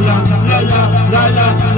لا لا لا لا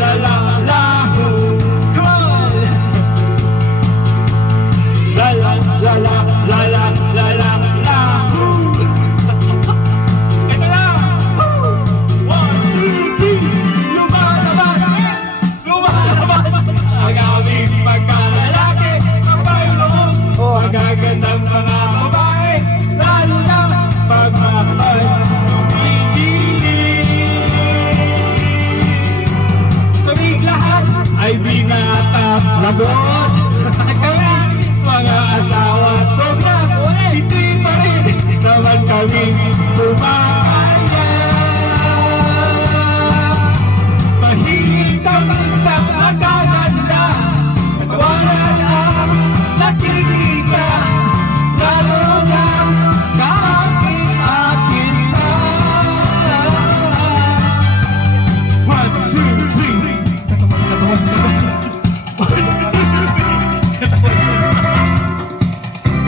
Na bola!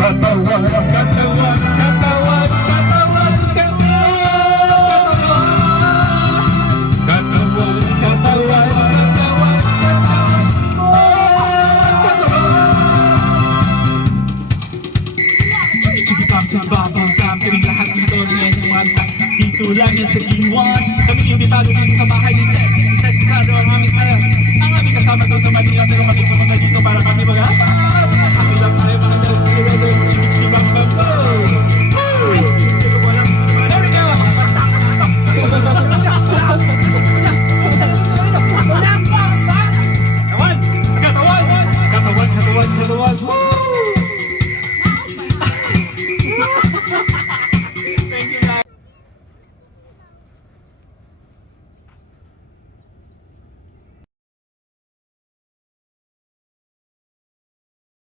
Katawan, katawan, katawan, katawan, katawan Katawan, katawan, katawan, katawan, katawan Chiki-chiki pang sa babang kam Kaming lahat ng ito niya yung mga Dito lang yan sa King One Kaming imbitado dito sa bahay ni Ses mga bato sa Manila pero maging pumunta dito para kami mag